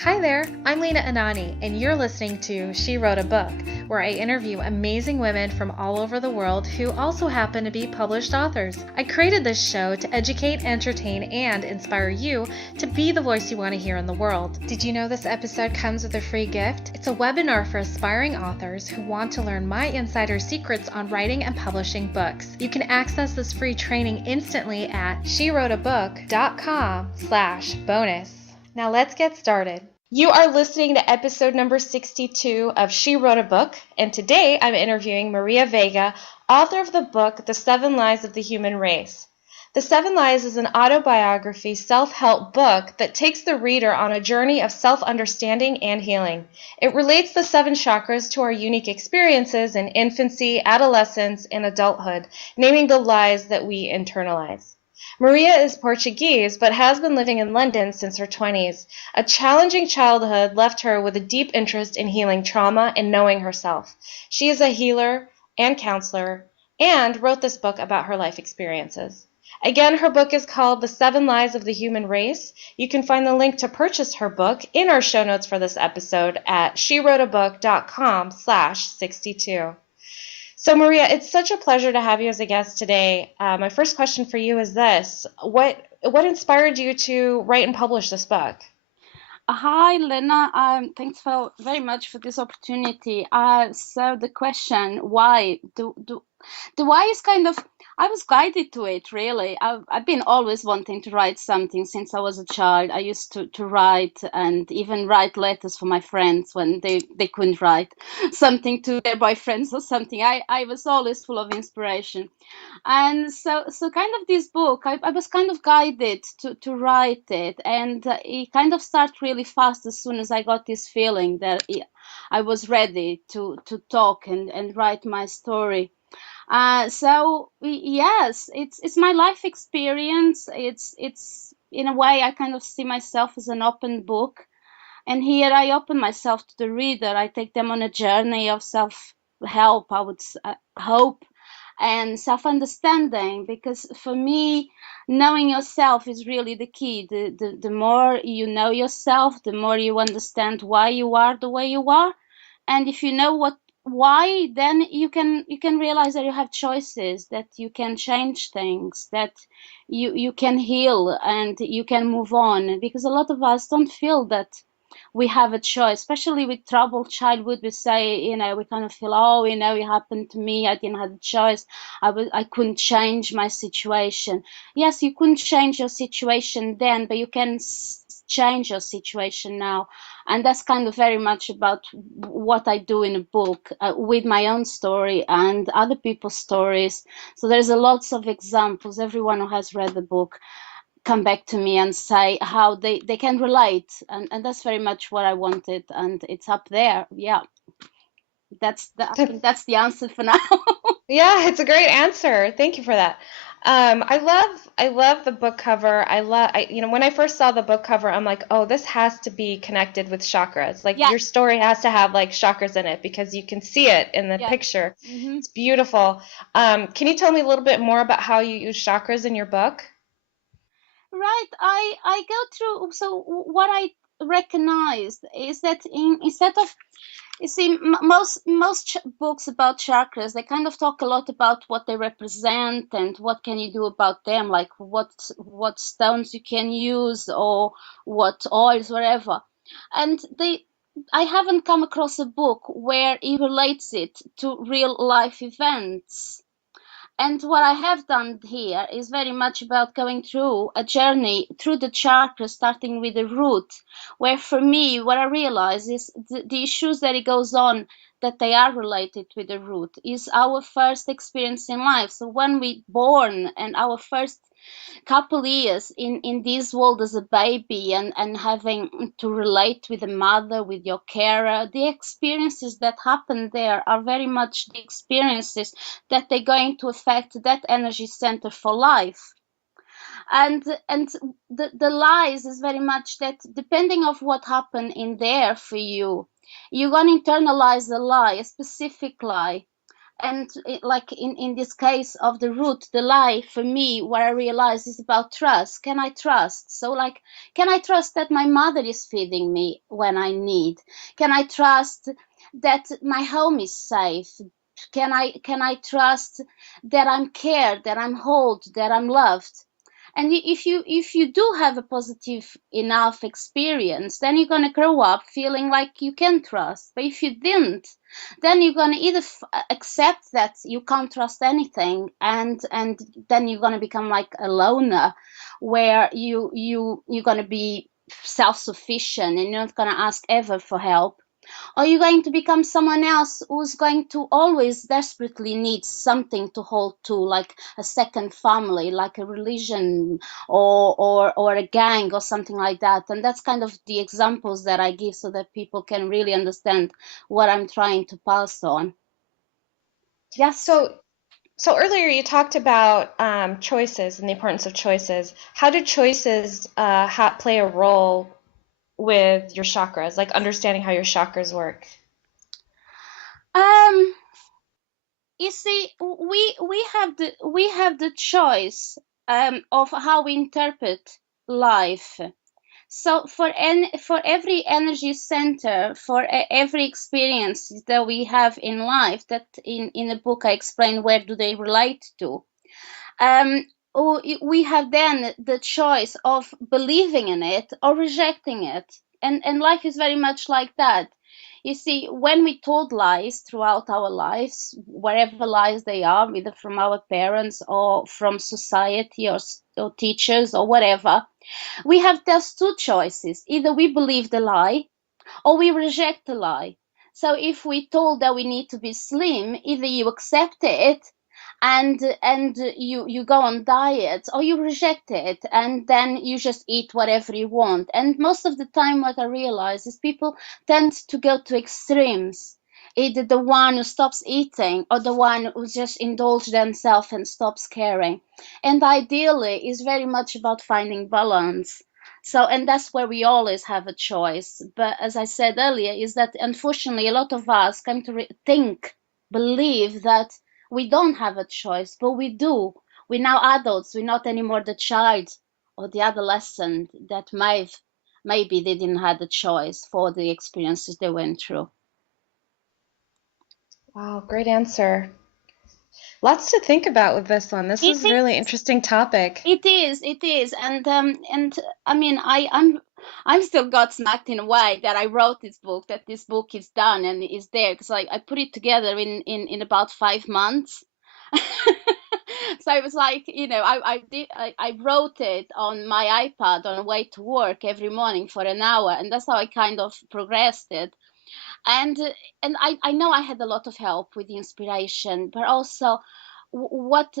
Hi there, I'm Lena Anani, and you're listening to She Wrote a Book, where I interview amazing women from all over the world who also happen to be published authors. I created this show to educate, entertain, and inspire you to be the voice you want to hear in the world. Did you know this episode comes with a free gift? It's a webinar for aspiring authors who want to learn my insider secrets on writing and publishing books. You can access this free training instantly at SheWroteABook.com/bonus. Now let's get started. You are listening to episode number 62 of She Wrote a Book, and today I'm interviewing Maria Veiga, author of the book The 7 Lies of the Human Race. The 7 Lies is an autobiography self-help book that takes the reader on a journey of self-understanding and healing. It relates the 7 chakras to our unique experiences in infancy, adolescence, and adulthood, naming the lies that we internalize. Maria is Portuguese, but has been living in London since her 20s. A challenging childhood left her with a deep interest in healing trauma and knowing herself. She is a healer and counselor, and wrote this book about her life experiences. Again, her book is called The 7 Lies of the Human Race. You can find the link to purchase her book in our show notes for this episode at SheWroteABook.com/62. So Maria, it's such a pleasure to have you as a guest today. My first question for you is this: What inspired you to write and publish this book? Hi, Lena. Thanks very much for this opportunity. So the question, why? The why is kind of, I was guided to it, really. I've been always wanting to write something since I was a child. I used to write and even write letters for my friends when they couldn't write something to their boyfriends or something. I was always full of inspiration. And so kind of this book, I was kind of guided to write it, and it kind of started really fast as soon as I got this feeling that I was ready to talk and write my story. Yes, it's my life experience. It's in a way I kind of see myself as an open book, and here I open myself to the reader. I take them on a journey of self-help, I would hope, and self-understanding, because for me, knowing yourself is really the key. The more you know yourself, the more you understand why you are the way you are. And if you know why, then you can realize that you have choices, that you can change things, that you can heal and you can move on, because a lot of us don't feel that we have a choice, especially with troubled childhood. We say, we kind of feel, oh, it happened to me, I didn't have a choice, I couldn't change my situation. Yes, you couldn't change your situation then, but you can change your situation now. And that's kind of very much about what I do in a book, with my own story and other people's stories. So there's a lots of examples. Everyone who has read the book come back to me and say how they can relate, and that's very much what I wanted, and it's up there. Yeah, I think that's the answer for now. Yeah, it's a great answer. Thank you for that. I love the book cover. When I first saw the book cover, I'm like, oh, this has to be connected with chakras. Like Yeah, your story has to have like chakras in it because you can see it in the yeah. picture. Hmm. It's beautiful. Can you tell me a little bit more about how you use chakras in your book? Right. I go through. So what I recognized is that instead of, you see, most books about chakras, they kind of talk a lot about what they represent and what can you do about them, like what stones you can use or what oils, whatever. And I haven't come across a book where it relates it to real life events. And what I have done here is very much about going through a journey through the chakras, starting with the root, where for me, what I realize is the issues that it goes on, that they are related with the root, is our first experience in life. So when we born and our first couple years in this world as a baby, and having to relate with the mother, with your carer, the experiences that happen there are very much the experiences that they're going to affect that energy center for life. And the lies is very much that, depending of what happened in there for you, you're going to internalize a lie, a specific lie, And like in this case of the root, the lie, for me, what I realized is about trust. Can I trust? So like, can I trust that my mother is feeding me when I need? Can I trust that my home is safe? Can I trust that I'm cared, that I'm held, that I'm loved? And if you do have a positive enough experience, then you're going to grow up feeling like you can trust. But if you didn't, then you're going to either accept that you can't trust anything, and then you're going to become like a loner, where you're going to be self-sufficient and you're not going to ask ever for help. Are you going to become someone else who's going to always desperately need something to hold to, like a second family, like a religion, or a gang or something like that? And that's kind of the examples that I give so that people can really understand what I'm trying to pass on. Yes. So earlier you talked about choices and the importance of choices. How do choices play a role with your chakras, like understanding how your chakras work? You see, we have the choice of how we interpret life. So for every energy center, for every experience that we have in life, that in the book I explain where do they relate to. We have then the choice of believing in it or rejecting it, and life is very much like that. You see, when we told lies throughout our lives, wherever lies they are, either from our parents or from society or teachers or whatever, we have those two choices. Either we believe the lie or we reject the lie. So if we told that we need to be slim, either you accept it and you go on diet, or you reject it and then you just eat whatever you want. And most of the time what I realize is people tend to go to extremes, either the one who stops eating or the one who just indulge themselves and stops caring. And ideally is very much about finding balance. So, and that's where we always have a choice. But as I said earlier, is that unfortunately a lot of us come to believe that we don't have a choice, but we do. We're now adults. We're not anymore the child or the adolescent that maybe they didn't have a choice for the experiences they went through. Wow, great answer. Lots to think about with this one. This is a really interesting topic. It is, and I mean, I'm still gobsmacked in a way that I wrote this book, that this book is done and is there, because I put it together in about 5 months. So it was like, I wrote it on my iPad on the way to work every morning for an hour, and that's how I kind of progressed it. And I know I had a lot of help with the inspiration, but also what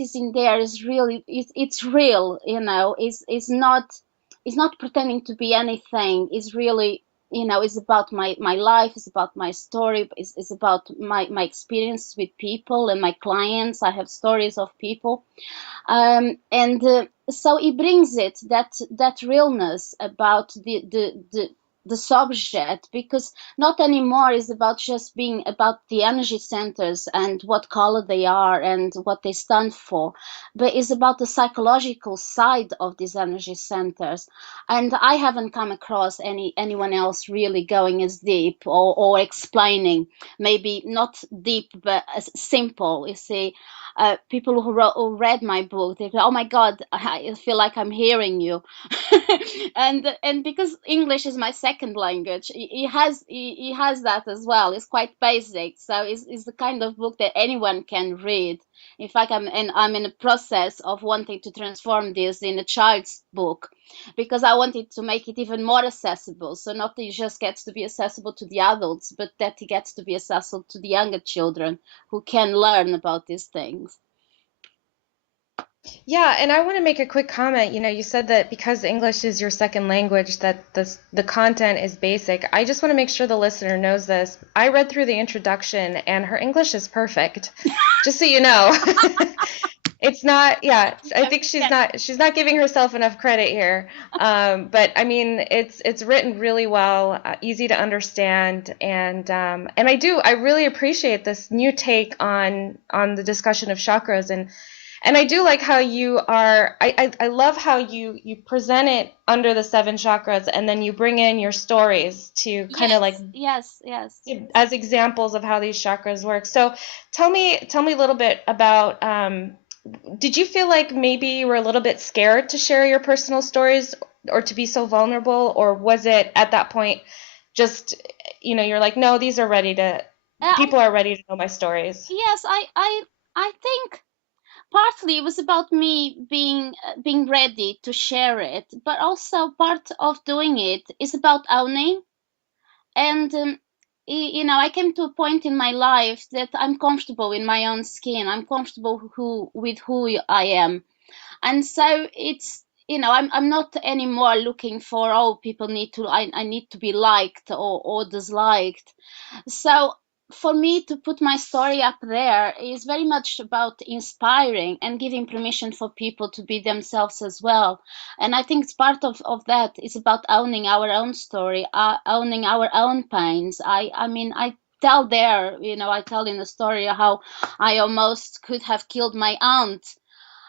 is in there is really, it's real, is not pretending to be anything. Is really, it's about my life, it's about my story, it's about my experience with people and my clients. I have stories of people, and so it brings it, that realness about the subject, because not anymore is about just being about the energy centers and what color they are and what they stand for, but it's about the psychological side of these energy centers. And I haven't come across anyone else really going as deep, or explaining, maybe not deep but as simple. You see, people who read my book, they go, "Oh my God, I feel like I'm hearing you," and because English is my second language, he has that as well. It's quite basic, so it's the kind of book that anyone can read. In fact, I'm in the process of wanting to transform this in a child's book, because I wanted to make it even more accessible. So not that it just gets to be accessible to the adults, but that it gets to be accessible to the younger children who can learn about these things. Yeah, and I want to make a quick comment. You said that because English is your second language, that the content is basic. I just want to make sure the listener knows this. I read through the introduction, and her English is perfect, just so you know. It's not, yeah, I think she's not giving herself enough credit here. But I mean, it's written really well, easy to understand, and I really appreciate this new take on the discussion of chakras, and I do like how you are, I love how you present it under the 7 chakras, and then you bring in your stories to kind of like yes as examples of how these chakras work. So tell me a little bit about, did you feel like maybe you were a little bit scared to share your personal stories or to be so vulnerable, or was it at that point just, you're like, no, these are ready to, people are ready to know my stories? Yes, I think partly it was about me being ready to share it, but also part of doing it is about owning. And I came to a point in my life that I'm comfortable in my own skin. I'm comfortable with who I am, and so it's, I'm not anymore looking for, oh, people need to, I need to be liked or disliked. So for me to put my story up there is very much about inspiring and giving permission for people to be themselves as well. And I think it's part of that is about owning our own story, owning our own pains. I mean, I tell there, I tell in the story how I almost could have killed my aunt.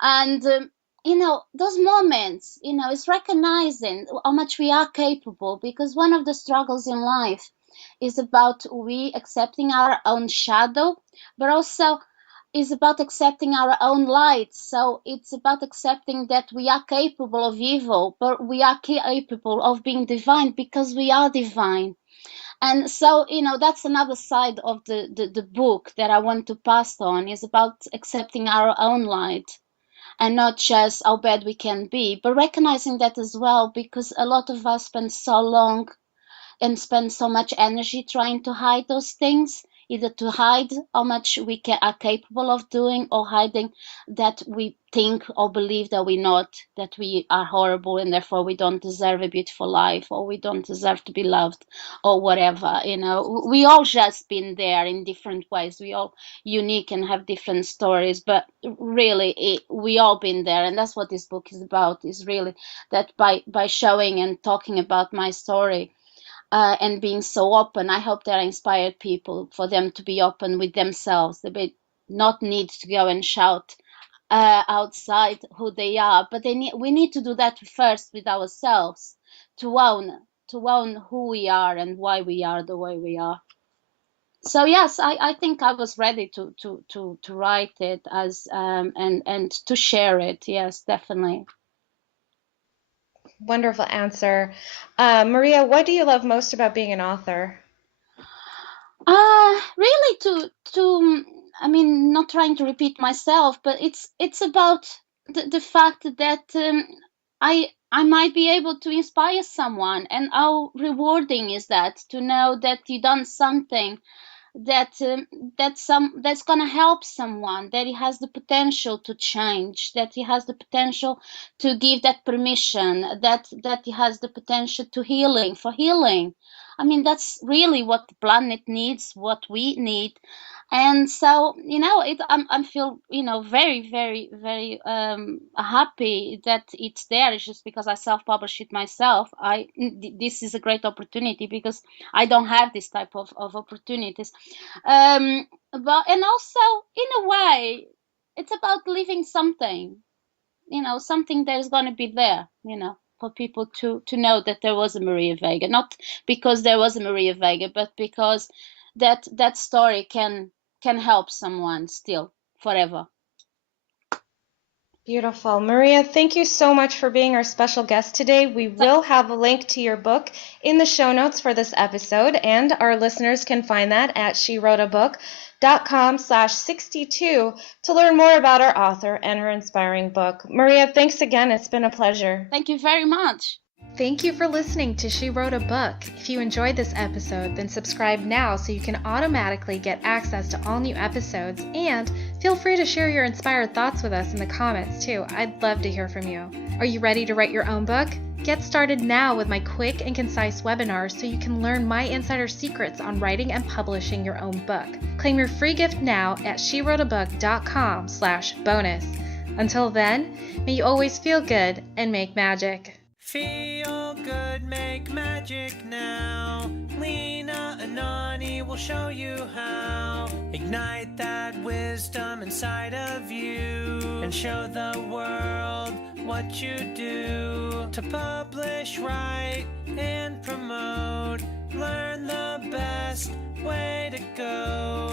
And those moments, is recognizing how much we are capable, because one of the struggles in life is about we accepting our own shadow, but also is about accepting our own light. So it's about accepting that we are capable of evil, but we are capable of being divine because we are divine. And so, that's another side of the book that I want to pass on, is about accepting our own light, and not just how bad we can be, but recognizing that as well, because a lot of us spend so long and spend so much energy trying to hide those things, either to hide how much are capable of doing, or hiding that we think or believe that we're not, that we are horrible and therefore we don't deserve a beautiful life, or we don't deserve to be loved, or whatever. We all just been there in different ways. We all unique and have different stories, but really we all been there. And that's what this book is about, is really that by showing and talking about my story, and being so open, I hope that I inspired people for them to be open with themselves. They not need to go and shout outside who they are, but we need to do that first with ourselves, to own who we are and why we are the way we are. So yes, I think I was ready to write it as and to share it. Yes, definitely. Wonderful answer. Maria, what do you love most about being an author? Really to I mean, not trying to repeat myself, but it's about the fact that I might be able to inspire someone, and how rewarding is that, to know that you done something that that's gonna help someone, that he has the potential to change, that he has the potential to give that permission, that he has the potential to healing. I mean, that's really what the planet needs, what we need. And so, I'm feel, very, very, very happy that it's there. It's just because I self-publish it myself. This is a great opportunity, because I don't have this type of opportunities. But, and also, in a way, it's about leaving something, something that is going to be there, for people to know that there was a Maria Veiga, not because there was a Maria Veiga, but because that story can help someone still forever. Beautiful. Maria, thank you so much for being our special guest today. We will have a link to your book in the show notes for this episode, and our listeners can find that at SheWroteABook.com/62 to learn more about our author and her inspiring book. Maria, thanks again. It's been a pleasure. Thank you very much. Thank you for listening to She Wrote a Book. If you enjoyed this episode, then subscribe now so you can automatically get access to all new episodes, and feel free to share your inspired thoughts with us in the comments too. I'd love to hear from you. Are you ready to write your own book? Get started now with my quick and concise webinars so you can learn my insider secrets on writing and publishing your own book. Claim your free gift now at SheWroteABook.com/bonus. Until then, may you always feel good and make magic. Feel good, make magic now. Lena, Anani will show you how. Ignite that wisdom inside of you and show the world what you do. To publish, write, and promote, learn the best way to go.